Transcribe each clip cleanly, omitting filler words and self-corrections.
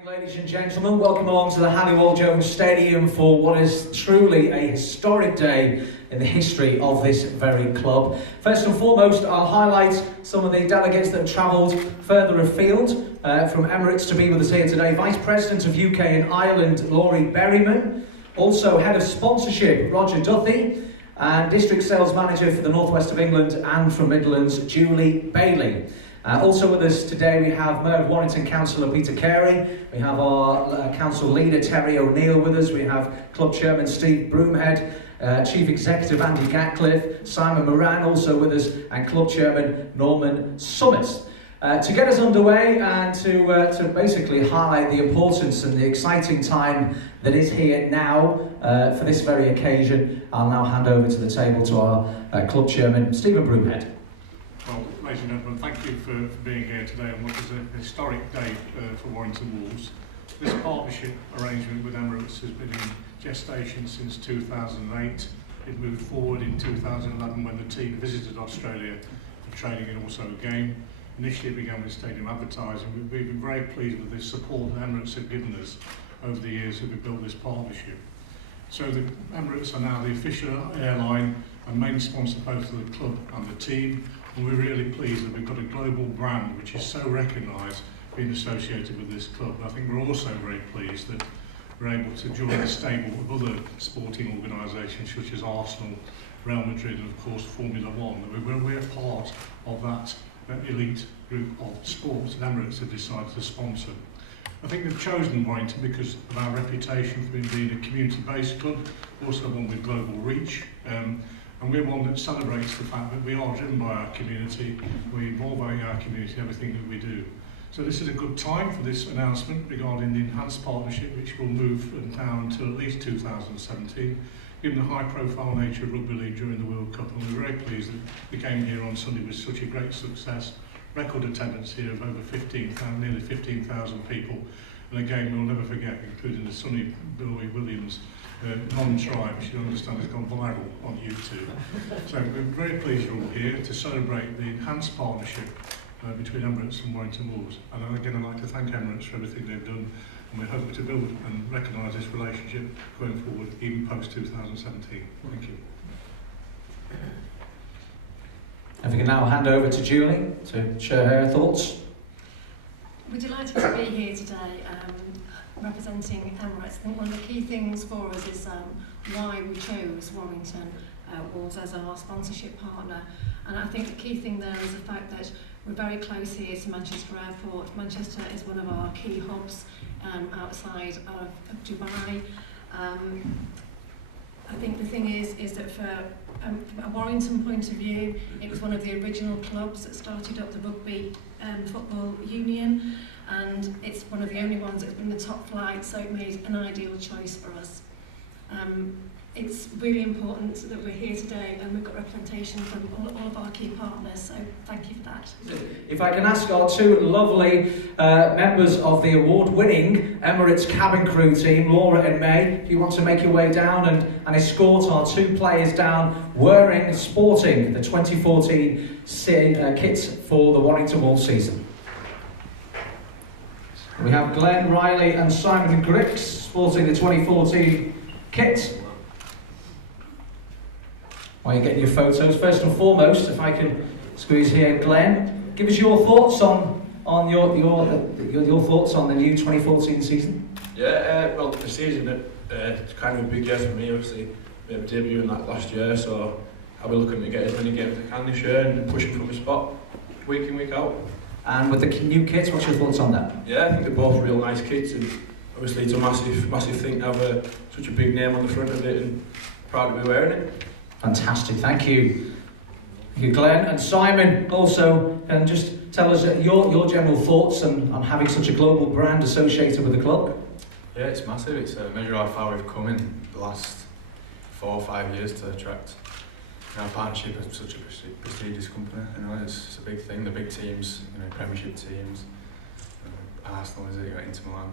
Ladies and gentlemen, welcome along to the Halliwell Jones Stadium for what is truly a historic day in the history of this very club. First and foremost, I'll highlight some of the delegates that have travelled further afield from Emirates to be with us here today. Vice President of UK and Ireland, Laurie Berryman. Also Head of Sponsorship, Roger Duthie. And District Sales Manager for the North West of England and from Midlands, Julie Bailey. Also with us today we have Mayor of Warrington Councillor Peter Carey, we have our Council Leader Terry O'Neill with us, we have Club Chairman Steve Broomhead, Chief Executive Andy Gatcliffe, Simon Moran also with us, and Club Chairman Norman Summers. To get us underway and to basically highlight the importance and the exciting time that is here now for this very occasion, I'll now hand over to the table to our Club Chairman Stephen Broomhead. Well, ladies and gentlemen, thank you for being here today on what is a historic day for Warrington Wolves. This partnership arrangement with Emirates has been in gestation since 2008. It moved forward in 2011 when the team visited Australia for training and also a game. Initially it began with stadium advertising. We've been very pleased with the support that Emirates have given us over the years as we built this partnership. So the Emirates are now the official airline and main sponsor both of the club and the team. And we're really pleased that we've got a global brand which is so recognised being associated with this club. I think we're also very pleased that we're able to join the stable of other sporting organisations such as Arsenal, Real Madrid and of course Formula One. We're part of that elite group of sports that Emirates have decided to sponsor. I think they've chosen Warrington because of our reputation for being a community-based club, also one with global reach. And we're one that celebrates the fact that we are driven by our community, we involve our community in everything that we do. So this is a good time for this announcement regarding the enhanced partnership which will move down until at least 2017, given the high profile nature of rugby league during the World Cup. And we're very pleased that the game here on Sunday was such a great success. Record attendance here of over 15,000, nearly 15,000 people. And a game we'll never forget, including the Sonny Billy Williams non-try, which you understand has gone viral on YouTube. So we're very pleased you're all here to celebrate the enhanced partnership between Emirates and Warrington Wolves. And again, I'd like to thank Emirates for everything they've done, and we hope to build and recognise this relationship going forward, even post-2017. Thank you. If we can now hand over to Julie to share her thoughts. We're delighted to be here today representing Emirates. I think one of the key things for us is why we chose Warrington Wolves as our sponsorship partner. And I think the key thing there is the fact that we're very close here to Manchester Airport. Manchester is one of our key hubs outside of Dubai. I think the thing is that from a Warrington point of view, it was one of the original clubs that started up the Rugby Football Union, and it's one of the only ones that's been the top flight, so it made an ideal choice for us. It's really important that we're here today and we've got representation from all of our key partners, so thank you for that. If I can ask our two lovely members of the award-winning Emirates cabin crew team, Laura and May, if you want to make your way down and escort our two players down wearing, sporting the 2014 kits for the Warrington Wolves season. We have Glenn Riley and Simon Grix sporting the 2014 kit. While you're getting your photos, first and foremost, if I can squeeze here, Glenn, give us your thoughts on your thoughts on the new 2014 season. Yeah, well, the season it's kind of a big year for me. Obviously, we have a debut in that last year, so I'll be looking to get as many games as I can this year and pushing for the spot week in, week out. And with the new kits, what's your thoughts on that? Yeah, I think they're both real nice kits, and obviously it's a massive thing to have such a big name on the front of it, and proud to be wearing it. Fantastic, thank you. Thank you, Glenn. And Simon, also, can just tell us your general thoughts on having such a global brand associated with the club? Yeah, it's massive. It's a measure of how we've come in the last 4 or 5 years to attract our partnership with such a prestigious company. You know, it's a big thing. The big teams, you know, Premiership teams, Arsenal, is it? You got Inter Milan.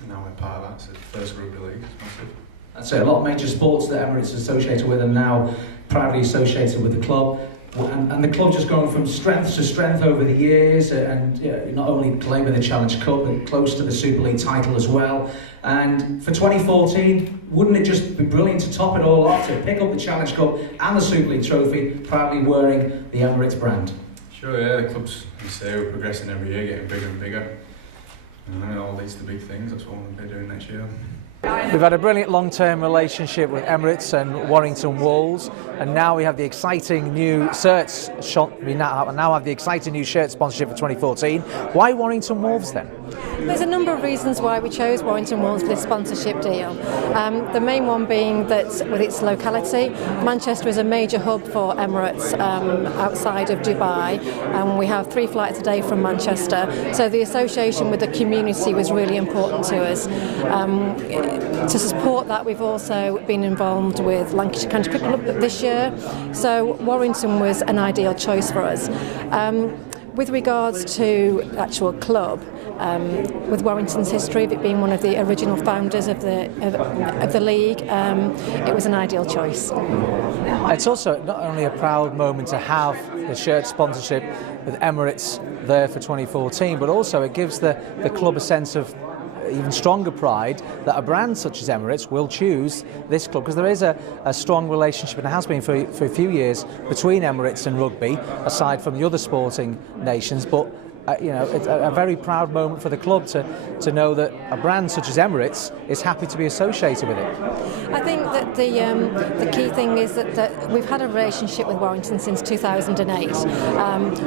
And now we're part of that. So the first rugby league. It's massive. I'd say a lot of major sports that Emirates is associated with are now proudly associated with the club. and the club just going from strength to strength over the years, and not only claiming the Challenge Cup, but close to the Super League title as well. And for 2014, wouldn't it just be brilliant to top it all off, to pick up the Challenge Cup and the Super League trophy, proudly wearing the Emirates brand? Sure, yeah, the club's, you say, we're progressing every year, getting bigger and bigger. And it all leads to big things. That's what we'll be doing next year. We've had a brilliant long-term relationship with Emirates and Warrington Wolves, and now we have the exciting new now have the exciting new shirt sponsorship for 2014. Why Warrington Wolves then? There's a number of reasons why we chose Warrington Wolves for this sponsorship deal. The main one being that with its locality, Manchester is a major hub for Emirates outside of Dubai, and we have 3 flights a day from Manchester, so the association with the community was really important to us. To support that, we've also been involved with Lancashire County Cricket Club this year, so Warrington was an ideal choice for us. With regards to the actual club, with Warrington's history of it being one of the original founders of the league, it was an ideal choice. It's also not only a proud moment to have the shirt sponsorship with Emirates there for 2014, but also it gives the club a sense of even stronger pride that a brand such as Emirates will choose this club, because there is a strong relationship, and it has been for a few years, between Emirates and rugby, aside from the other sporting nations. But it's a very proud moment for the club to know that a brand such as Emirates is happy to be associated with it. I think that the key thing is that we've had a relationship with Warrington since 2008,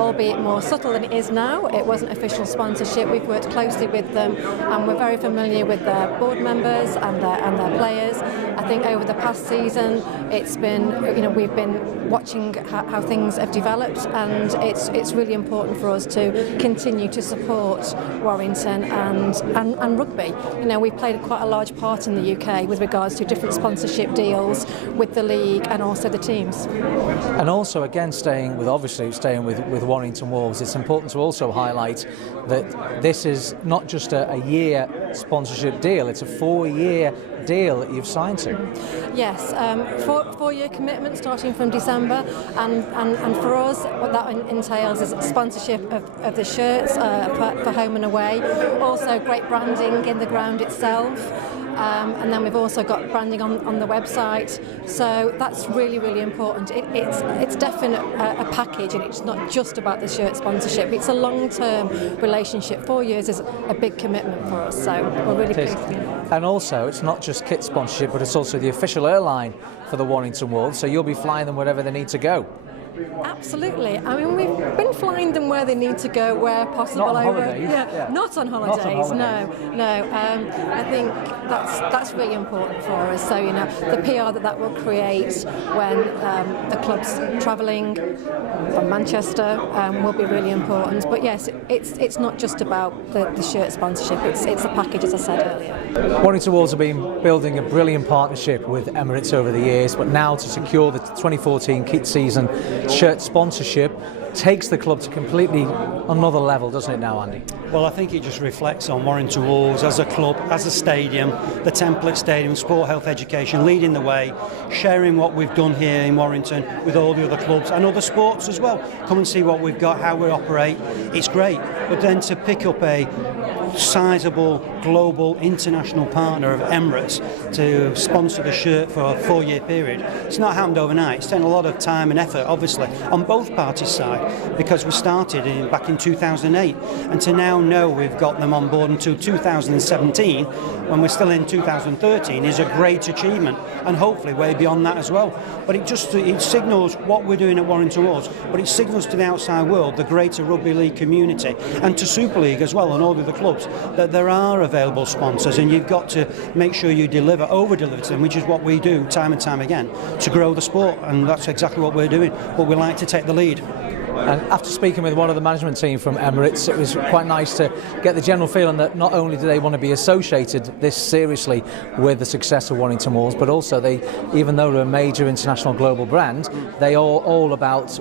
albeit more subtle than it is now. It wasn't official sponsorship. We've worked closely with them, and we're very familiar with their board members and their players. I think over the past season, it's been, we've been watching how things have developed, and it's really important for us to continue to support Warrington and rugby. We've played quite a large part in the UK with regards to different sponsorship deals with the league and also the teams. And also, again, staying with Warrington Wolves, it's important to also highlight that this is not just a year sponsorship deal, it's a 4-year deal that you've signed to. Yes, 4-year commitment starting from December, and for us what that entails is sponsorship of the shirts for home and away, also great branding in the ground itself, and then we've also got branding on the website, so that's really, really important. It's definitely a package, and it's not just about the shirt sponsorship. It's a long-term relationship. 4 years is a big commitment for us, so we're really pleased. And also, it's not just kit sponsorship, but it's also the official airline for the Warrington Wolves, so you'll be flying them wherever they need to go. Absolutely. I mean, we've been flying them where they need to go, where possible. Not on holidays. Yeah, not on holidays. No. I think that's really important for us. So the PR that will create when the club's travelling from Manchester will be really important. But yes, it's not just about the shirt sponsorship. It's a package, as I said earlier. Warrington Wolves have been building a brilliant partnership with Emirates over the years, but now to secure the 2014 kit season shirt sponsorship takes the club to completely another level, doesn't it now, Andy? Well, I think it just reflects on Warrington Wolves as a club, as a stadium, the template stadium, sport, health, education, leading the way, sharing what we've done here in Warrington with all the other clubs and other sports as well. Come and see what we've got, how we operate. It's great. But then to pick up a sizable global international partner of Emirates to sponsor the shirt for a 4-year period, it's not happened overnight. It's taken a lot of time and effort, obviously, on both parties' side, because we started back in 2008, and to now know we've got them on board until 2017 when we're still in 2013 is a great achievement, and hopefully way beyond that as well. But it signals what we're doing at Warrington Wolves, but it signals to the outside world, the greater rugby league community, and to Super League as well, and all the other clubs, that there are available sponsors, and you've got to make sure you over-deliver to them, which is what we do time and time again, to grow the sport, and that's exactly what we're doing, but we like to take the lead. And after speaking with one of the management team from Emirates, it was quite nice to get the general feeling that not only do they want to be associated this seriously with the success of Warrington Wolves, but also they, even though they're a major international global brand, they are all about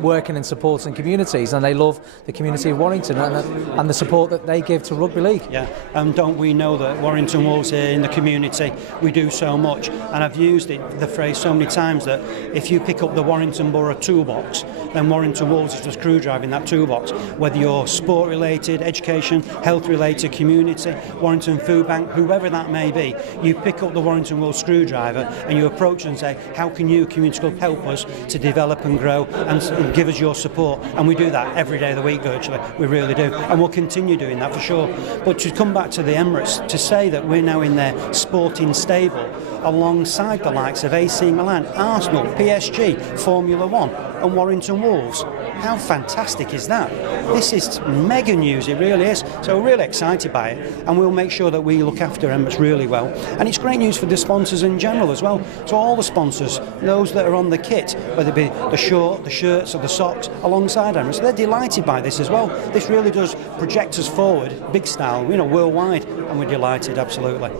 working and supporting communities, and they love the community of Warrington and the support that they give to rugby league. Yeah, and don't we know that Warrington Wolves here in the community, we do so much, and I've used the phrase so many times that if you pick up the Warrington Borough toolbox, then Warrington Wolves is the screwdriver in that toolbox. Whether you're sport related, education, health related, community, Warrington Food Bank, whoever that may be, you pick up the Warrington Wolves screwdriver and you approach and say, how can you, community club, help us to develop and grow and give us your support? And we do that every day of the week virtually, we really do, and we'll continue doing that for sure. But to come back to the Emirates, to say that we're now in their sporting stable alongside the likes of AC Milan, Arsenal, PSG, Formula One and Warrington Wolves, how fantastic is that? This is mega news, it really is. So we're really excited by it, and we'll make sure that we look after Emirates really well. And it's great news for the sponsors in general as well. So all the sponsors, those that are on the kit, whether it be the short, the shirts or the socks, alongside Emirates, they're delighted by this as well. This really does project us forward, big style, worldwide, and we're delighted, absolutely.